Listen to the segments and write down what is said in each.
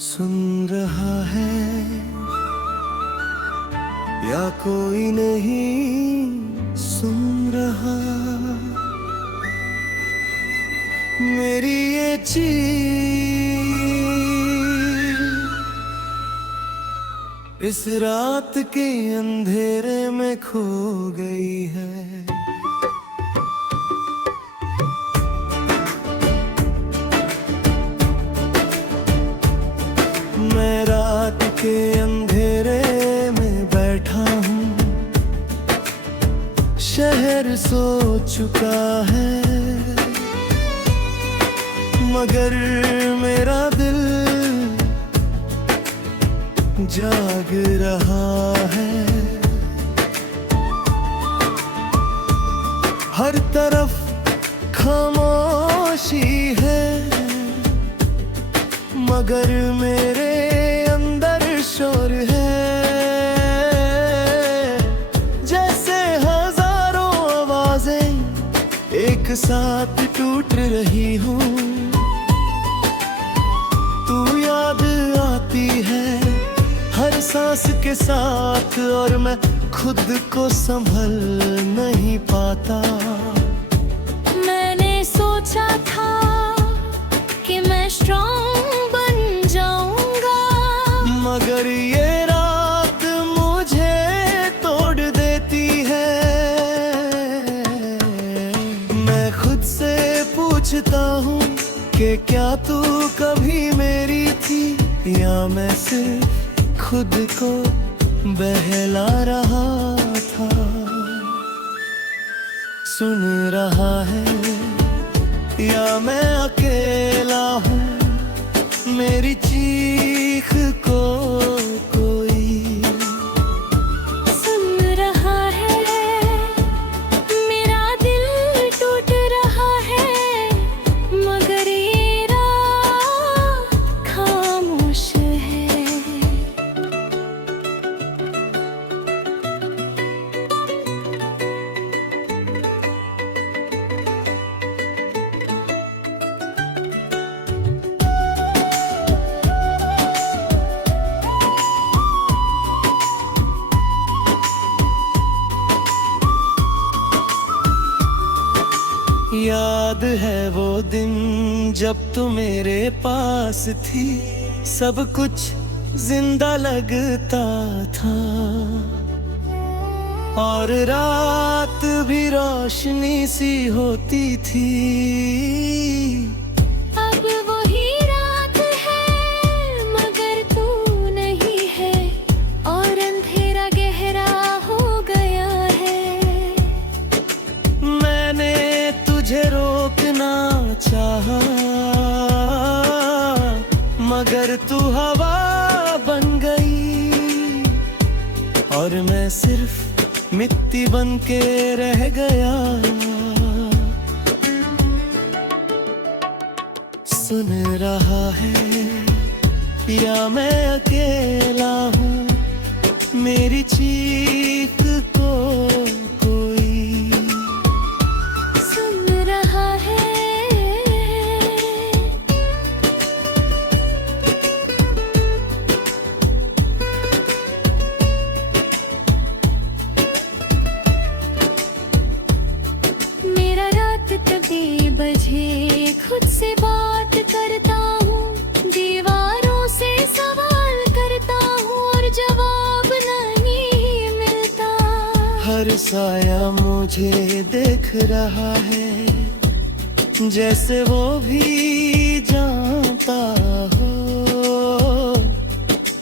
सुन रहा है या कोई नहीं सुन रहा मेरी ये चीज़ इस रात के अंधेरे में खो गई है। मैं रात के अंधेरे में बैठा हूँ, शहर सो चुका है मगर मेरा दिल जाग रहा है। हर तरफ खामोशी है मगर मेरे अंदर शोर है। जैसे हजारों आवाजें एक साथ टूट रही हूँ, तू याद आती है हर सांस के साथ और मैं खुद को संभल नहीं पाता। मैंने सोचा था कि मैं स्ट्रॉन्ग बन जाऊंगा मगर ये रात मुझे तोड़ देती है। मैं खुद से पूछता हूँ कि क्या तू कभी मेरी थी या मैं सिर्फ खुद को बहला रहा था। सुन रहा है या मैं अकेला हूँ मेरी चीख को कोई सुन रहा है। मेरा दिल टूट रहा है मगर ये रात खामोश है। याद है वो दिन जब तू मेरे पास थी, सब कुछ जिंदा लगता था और रात भी रोशनी सी होती थी। अब वही रात है मगर तू नहीं है और अंधेरा गहरा हो गया है। मैंने तुझे रोकना चाहा मगर तू हवा बन गई और मैं सिर्फ मिट्टी बन के रह गया। सुन रहा है या मैं अकेला हूँ मेरी चीख को कोई सुन रहा है। मेरा रात तभी बजे खुद से बात करता हूँ, दीवारों से सवाल करता हूँ और जवाब नहीं मिलता। हर साया मुझे देख रहा है जैसे वो भी जानता हो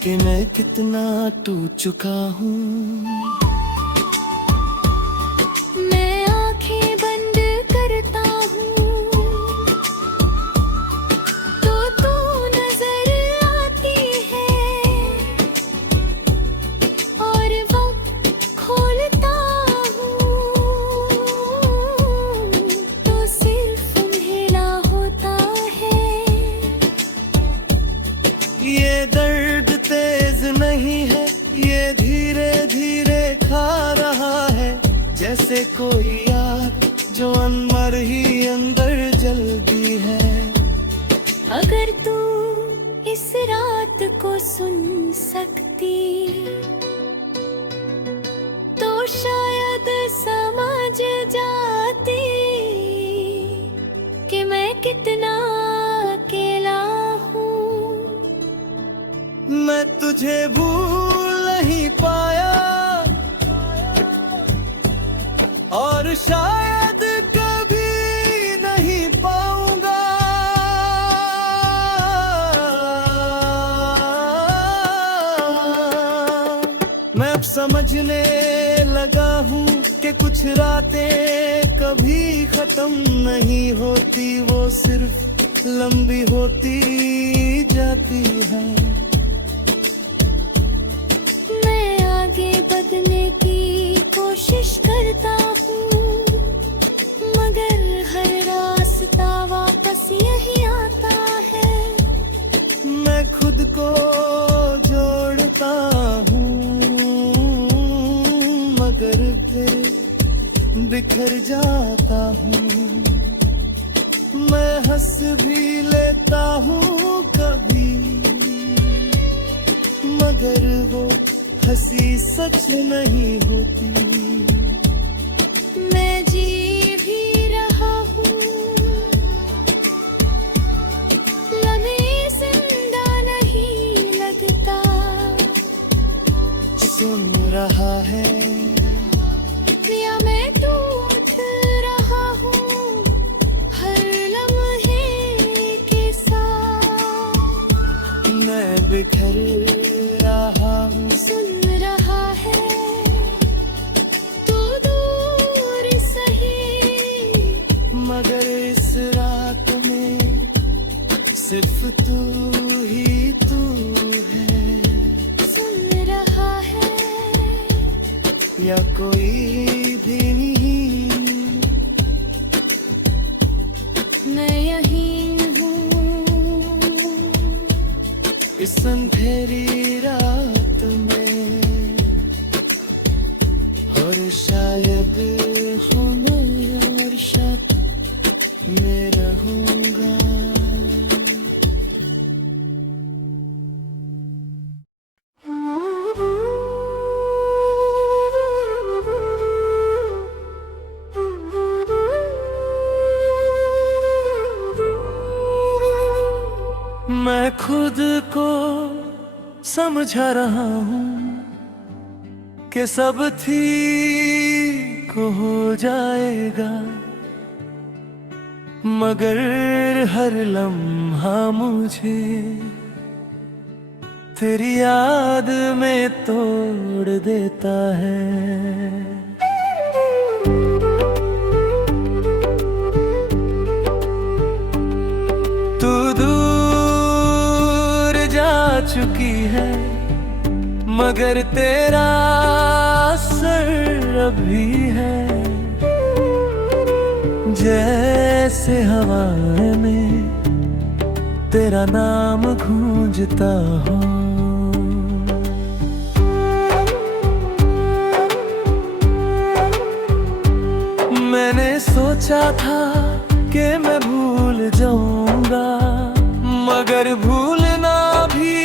कि मैं कितना टूट चुका हूँ। मैं आंखें बंद करता हूँ तो तू नजर आती है और वक्त खोलता हूँ तो सिर्फ अंधेरा होता है। ये दर्द तेज नहीं है, ये धीरे धीरे खा रहा है जैसे कोई याद जो अनमर ही अंदर जलती है। अगर तू इस रात को सुन सकती तो शायद समझ जाती कि मैं कितना अकेला हूँ। मैं तुझे भूल नहीं पाया और शायद कभी नहीं पाऊंगा। मैं अब समझने लगा हूँ कि कुछ रातें कभी खत्म नहीं होती, वो सिर्फ लंबी होती जाती है। मैं आगे बढ़ने की कोशिश करता हूँ, मगर हर रास्ता वापस यही आता है। मैं खुद को जोड़ता हूँ मगर फिर बिखर जाता हूँ। मैं हंस भी लेता हूँ कभी मगर वो हंसी सच नहीं होती। मैं जी भी रहा हूँ, लम्हे जिंदा नहीं लगता। सुन रहा है या मैं टूट रहा हूँ हर लम्हे के साथ। मैं बिखर रहा हूँ। सुन रहा है तू दूर सही, मगर इस रात में सिर्फ तू ही तू है। सुन रहा है या कोई भी नहीं, मैं यहीं हूँ इस अंधेरी रात में। और शायद हमेशा मैं रहूंगा। मैं खुद को समझा रहा हूँ कि सब ठीक हो जाएगा, मगर हर लम्हा मुझे तेरी याद में तोड़ देता है। तू दूर जा चुकी है मगर तेरा असर अभी है। जैसे हवाएं में तेरा नाम गूंजता हो। मैंने सोचा था कि मैं भूल जाऊंगा, मगर भूलना भी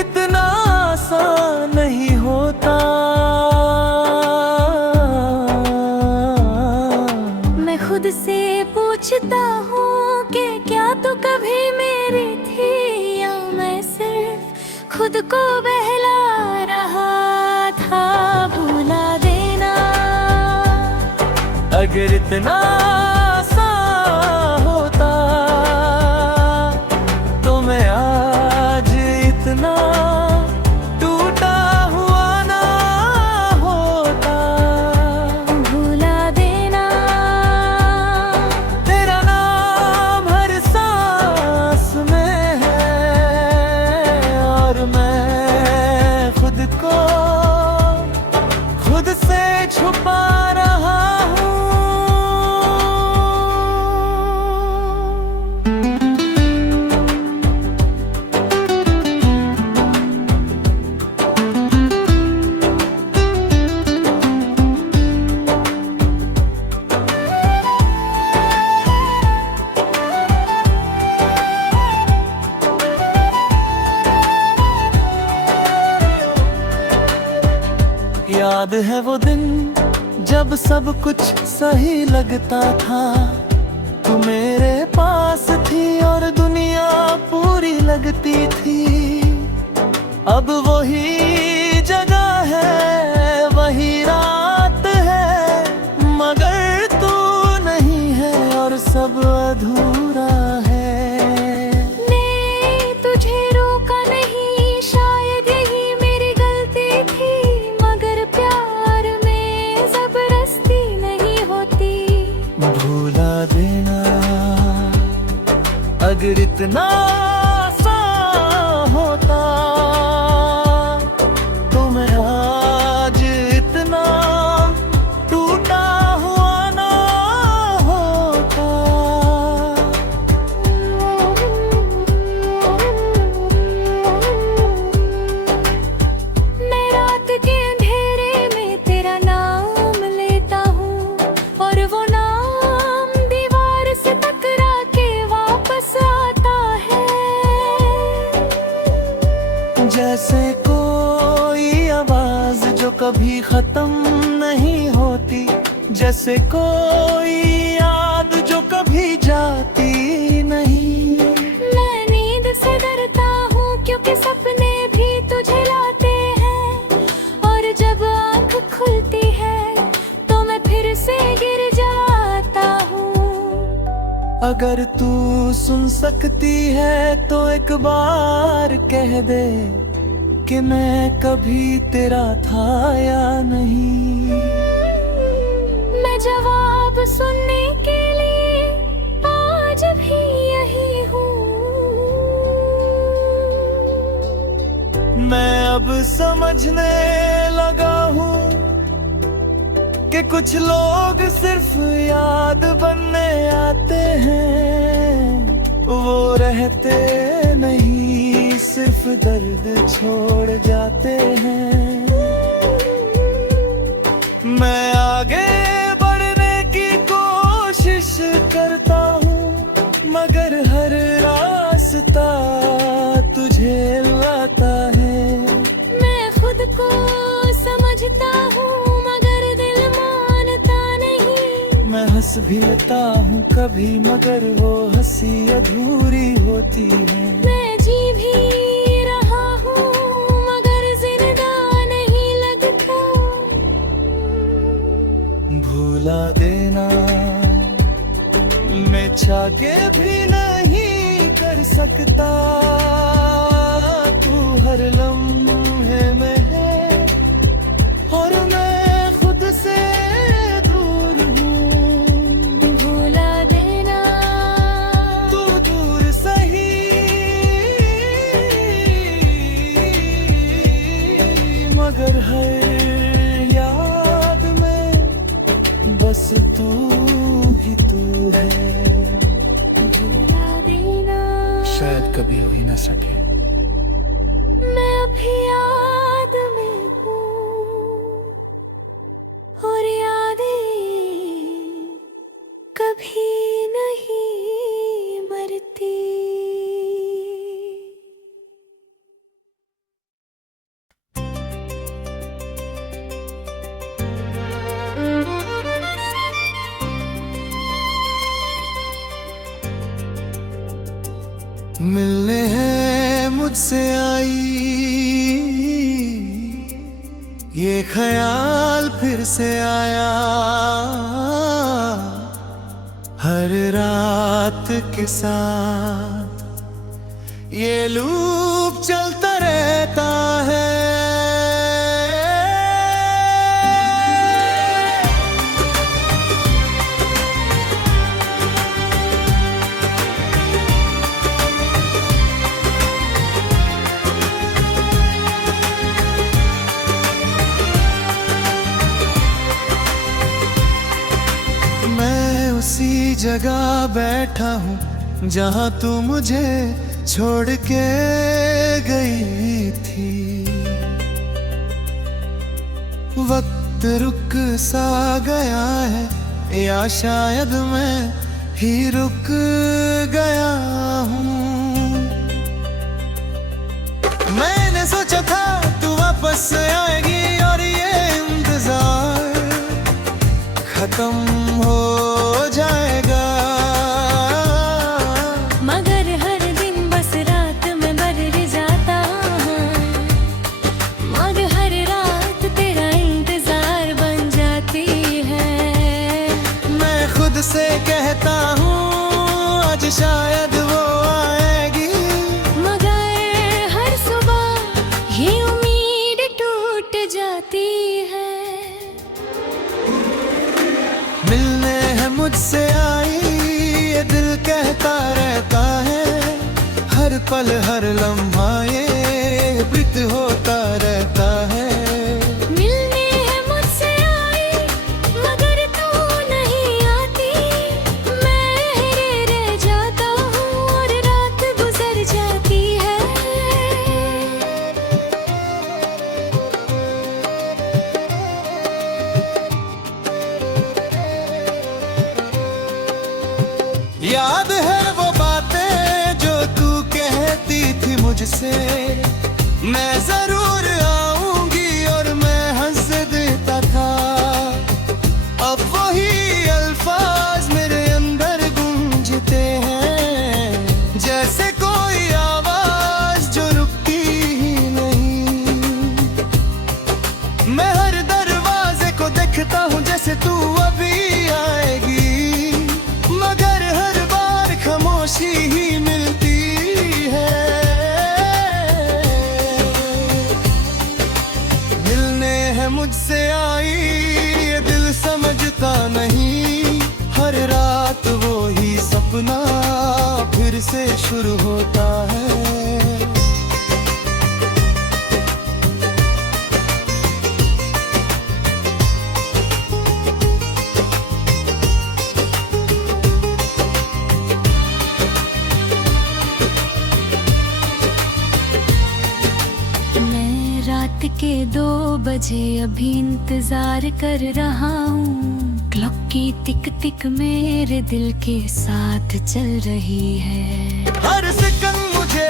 इतना आसान नहीं होता। मैं खुद से पूछता हूँ कि क्या तू कभी मेरी थी, या मैं सिर्फ खुद को बहला रहा था। भुला देना अगर इतना आसान होता तो मैं आज इतना टूटा हुआ ना होता। भुला देना तेरा नाम हर सांस में है और मैं खुद को खुद से छुपा रहा हूँ। याद है वो दिन जब सब कुछ सही लगता था, तू मेरे पास थी और दुनिया पूरी लगती थी। अब वही जगह है, वही रात है, मगर तू नहीं है और सब अधूरा है। अगर इतना आसान होता तो मैं आज इतना टूटा हुआ ना होता। मैं रात के अंधेरे में तेरा नाम लेता हूँ और वो नाम दीवार से टकरा के वापस आता है। जैसे कोई आवाज जो कभी खत्म नहीं होती, जैसे कोई याद जो कभी जाती नहीं। मैं नींद से डरता हूँ क्योंकि सपने भी तुझे लाते हैं, और जब आँख खुलती है तो मैं फिर से गिर जाता हूँ। अगर तू सुन सकती है तो एक बार कह दे कि मैं कभी तेरा था या नहीं। मैं जवाब सुनने के लिए आज भी यही हूँ। मैं अब समझने लगा हूँ कि कुछ लोग सिर्फ याद बनने आते हैं, वो रहते नहीं, सिर्फ दर्द छोड़ जाते हैं। मैं आगे बढ़ने की कोशिश करता हूँ, मगर हर रास्ता तुझे लाता है। मैं खुद को समझता हूँ मगर दिल मानता नहीं। मैं हंस भी लेता हूँ कभी, मगर वो हंसी अधूरी होती है। मैं जी भी रहा हूँ मगर जिंदा नहीं लगता। भूला देना मैं चाह के भी नहीं कर सकता, तू हर लम्हे में है और मैं खुद से दूर हूँ। भूला देना तू दूर सही, मगर हर याद में बस तू ही तू है। भूला देना शायद कभी हो ही ना सके। मैं अभी याद में हूँ और यादें कभी नहीं मरती। मिलने हैं मुझसे आई ये ख्याल फिर से आया, हर रात के साथ ये लूप चलता रहता है। उसी जगह बैठा हूँ जहाँ तू मुझे छोड़ के गई थी। वक्त रुक सा गया है या शायद मैं ही रुक गया हूँ। मैंने सोचा था तू वापस आएगी और ये शायद वो आएगी, मगर हर सुबह ये उम्मीद टूट जाती है। मिलने है मुझसे आई, ये दिल कहता रहता है, हर पल हर लम्हा ये प्रीत होता रहता है। मिलने है मुझसे आई, मगर तू नहीं आती, मैं रह जाता हूँ और रात गुजर जाती है। याद है वो बातें जो तू कहती थी मुझसे, मैं जरूर आऊंगी और मैं हंस देता था। अब वही अल्फाज मेरे अंदर गूंजते हैं, जैसे कोई आवाज जो रुकती ही नहीं। मैं हर दरवाजे को देखता हूँ जैसे तू अभी आएगी, मगर हर बार खामोशी ही मिलती है। मिलने है मुझसे आई, ये दिल समझता नहीं, हर रात वो ही सपना फिर से शुरू होता है। रात के 2 बजे अभी इंतजार कर रहा हूँ, क्लॉक की टिक टिक मेरे दिल के साथ चल रही है। हर सेकंड मुझे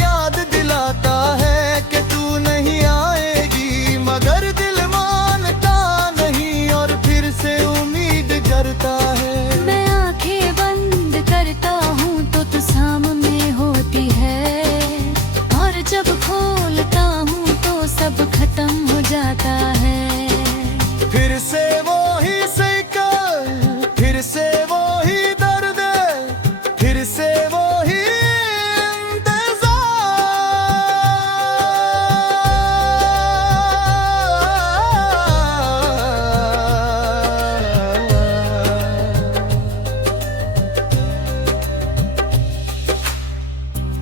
याद दिलाता है कि तू नहीं आएगी, मगर दिल मानता नहीं और फिर से उम्मीद करता है। मैं आंखें बंद करता हूँ तो तू सामने होती है, और जब खोलता हूँ तो सब खत्म हो जाता है। फिर से वो ही साइकिल, फिर से वो ही दर्द, फिर से वो ही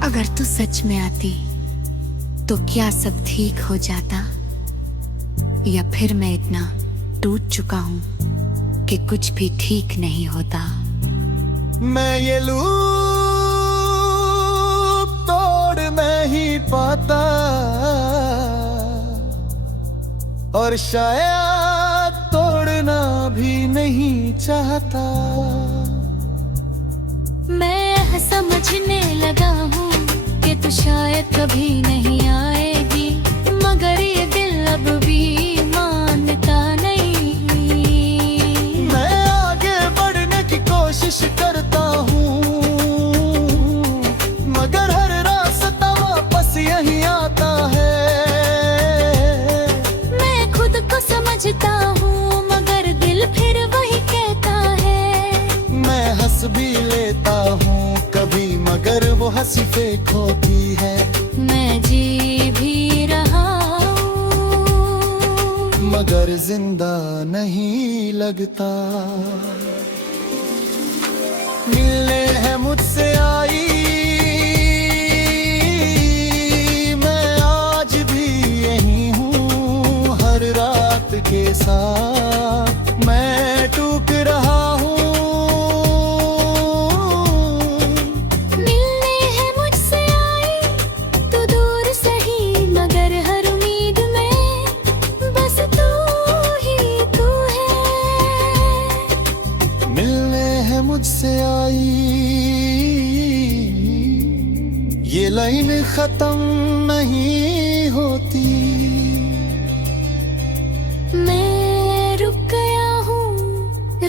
अगर तू सच में आती तो क्या सब ठीक हो जाता, या फिर मैं इतना टूट चुका हूँ कि कुछ भी ठीक नहीं होता। मैं ये लूप तोड़ नहीं पाता, और शायद तोड़ना भी नहीं चाहता। मैं समझने लगा हूँ कि तू शायद कभी नहीं आएगी, मगर ये दिल अब भी मानता नहीं। मैं आगे बढ़ने की कोशिश करता हूँ, मगर हर रास्ता वापस यही आता है। मैं खुद को समझता हूँ, मगर दिल फिर वही कहता है। मैं हंस भी लेता हूँ कभी, मगर वो हंसी फेक होती है। मैं जी भी रहा हूँ, मगर जिंदा नहीं लगता। मिलने है मुझसे आई, मैं आज भी यही हूँ, हर रात के साथ मैं टूट रहा हूँ। मुझसे आई, ये लाइन खत्म नहीं होती। मैं रुक गया हूँ,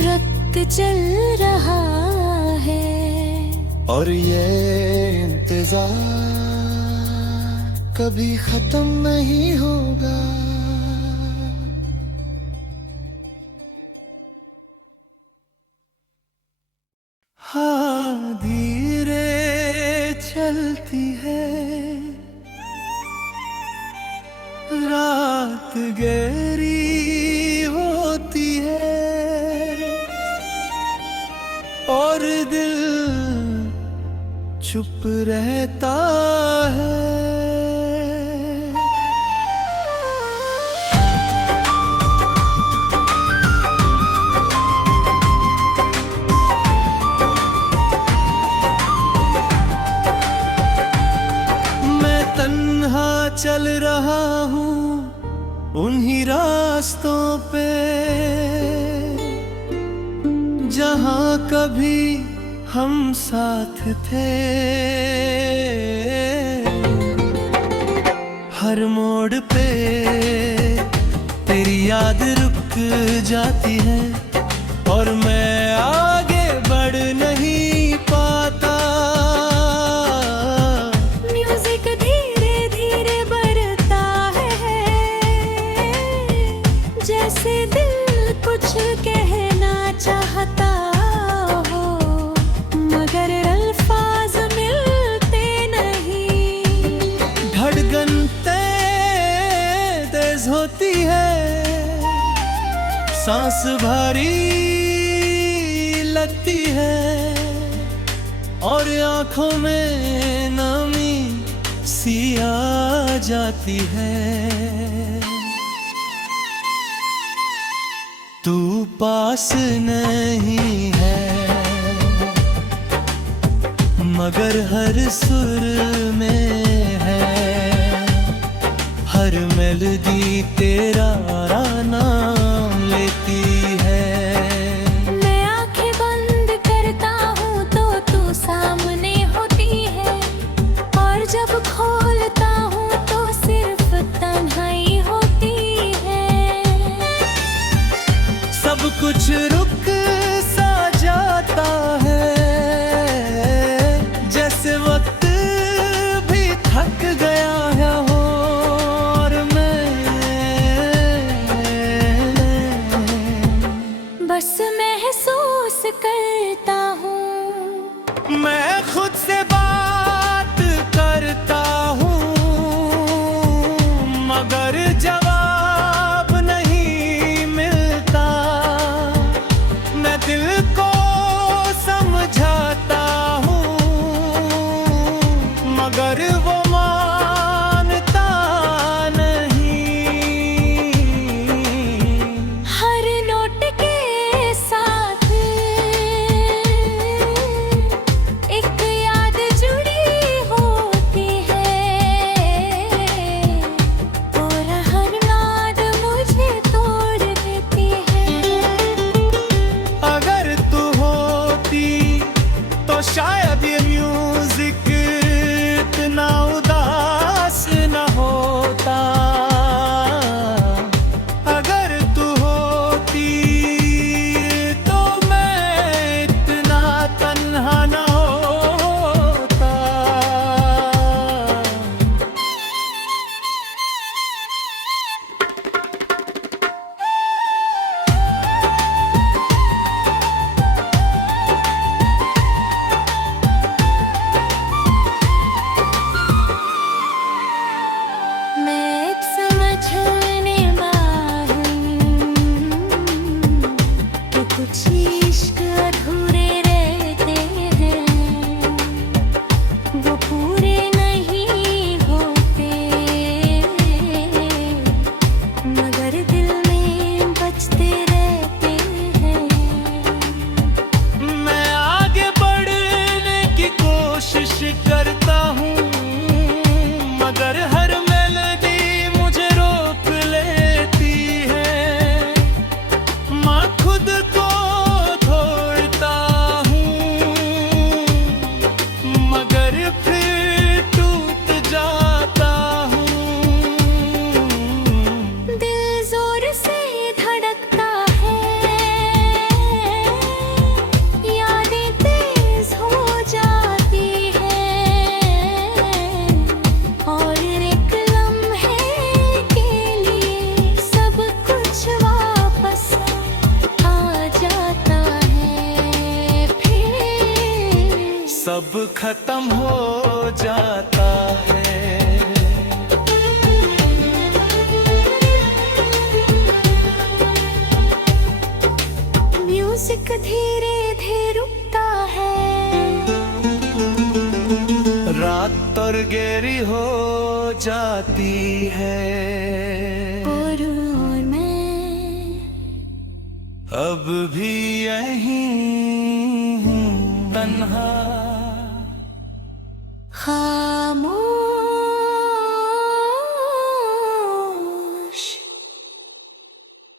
रक्त चल रहा है, और ये इंतजार कभी खत्म नहीं होगा। हाँ, धीरे ढलती है, रात गहरी होती है और दिल चुप रहता है। चल रहा हूँ उन्हीं रास्तों पे जहाँ कभी हम साथ थे। हर मोड़ पे तेरी याद रुक जाती है और मैं आगे बढ़ नहीं पाता। जैसे दिल कुछ कहना चाहता हो मगर अल्फाज मिलते नहीं। धड़कन तेज होती है, सांस भारी लगती है और आंखों में नमी सी आ जाती है। तू पास नहीं है मगर हर सुर में है, हर मेलोडी तेरा नाम लेती है। मैं आंखें बंद करता हूँ तो तू सामने होती है और जब खोलता हूँ तो सिर्फ तन्हाई होती है। सब कुछ रुक सा जाता है जैसे वक्त भी थक गया है और मैं बस महसूस करता हूँ। मैं खुद से बात करता हूँ मगर जवाब नहीं मिलता। मैं दिल को समझाता हूँ मगर वो मानता नहीं। हर नोट के साथ एक याद जुड़ी होती है और हर याद मुझे तोड़ देती है। अगर तू होती तो शायद ये म्यूजिक इतना उदास न होता। अगर तू होती तो मैं इतना तन्हा न होता। मैं एक समझने माहूँ कि कुछ इश्क अधूरे रहते हैं, वो पूरे नहीं होते मगर दिल में बचते रहते हैं। मैं आगे बढ़ने की कोशिश करता हूँ मगर हर मेलोडी मुझे रोक लेती है। मैं खुद को छोड़ता हूँ मगर फिर टूट जाता हूँ। दिल जोर से धड़कता है, यादें तेज हो जाती है और खत्म हो जाता है। म्यूजिक धीरे धीरे रुकता है, रात और गहरी हो जाती है। और मैं अब भी यहीं हूँ तन्हा, खामोश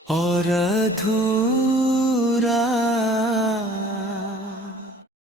और अधूरा।